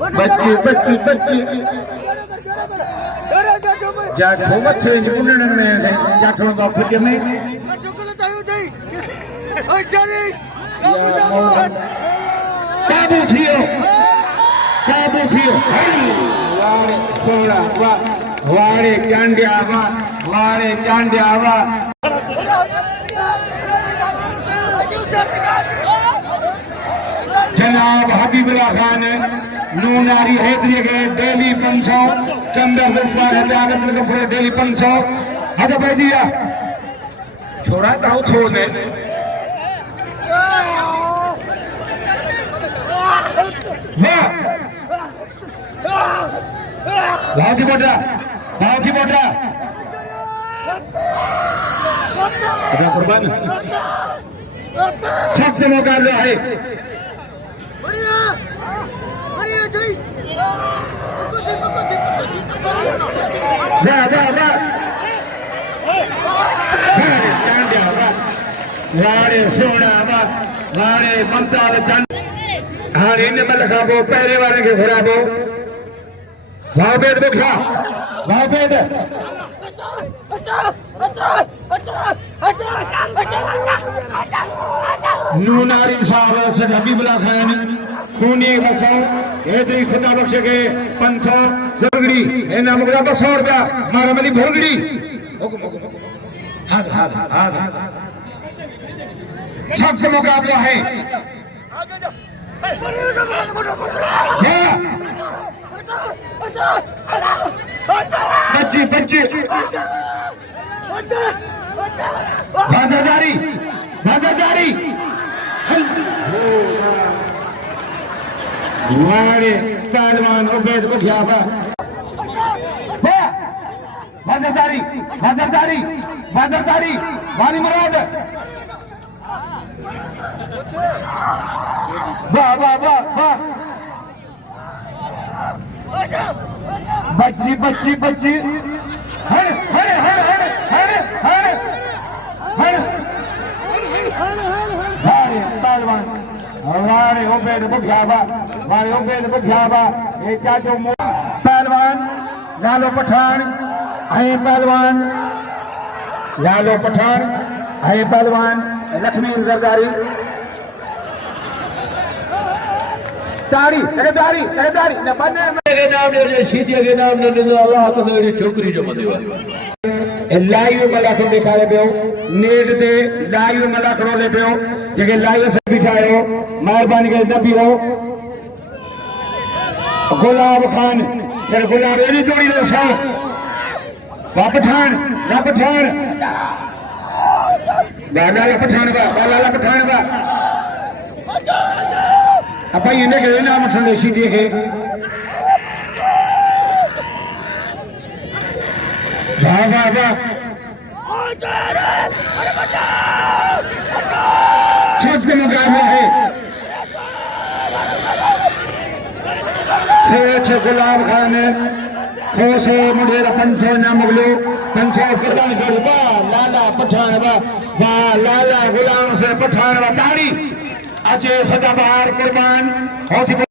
बच्ची बच्ची बच्ची जाठो बच्चे जुनन में जाठो बाप के में काबू थियो वारे सोना वारे चांडियावा जनाब हबीबुल्लाह खान नूनारी हैदरी के डेली 500 चंदर गुफार हजारत गुफार डेली 500 हद बैदिया छोड़ा ताऊ छोड़ने वाह बोटा कुर्बान सख्त मुकाबला है वारे सोना वारे ममता हाँ इन में लिखा वो पहले वाले के खराबो वाबेद बुखा वाबेद नूनारी साहब सद हबीबुल्लाह खान खूनी बसो हेदरी खुदा बख्श के 500 जरगड़ी एना मुगरा 200 रुपया मारा मली भोगड़ी हां सख्त मुकाबला है बच्ची बाजारदारी वारे पहलवान उबैद बुझावा बाजारदारी वाली मुराद वाह बच्ची हर पहलवान वारे उबैद बुझावा ये क्या जो पहलवान लालो पठान आए पहलवान लक्ष्मी जरदारी तारी न बने मेरे नाम ने सीधे के नाम ने अल्लाह तो मेरी छोकरी जो बने लाइव मलाख दिखारे पियो नेट ते लाइव मलाख रोले पियो जेके लाइव से बिठायो मेहरबानी करे न पियो गुलाब खान फिर गुलाब एडी जोड़ी ने सा पठान बाला पठान बा अब इन्हें के नाम संदेशी देखे वाह सख्त मुकाबला है शेख गुलाब खान खोसे मुझे 500 ना मुगलो 500 कुर्बान कर लाला पठान लाला गुलाम से पठान ताड़ी अचे सदाबहार कुर्बान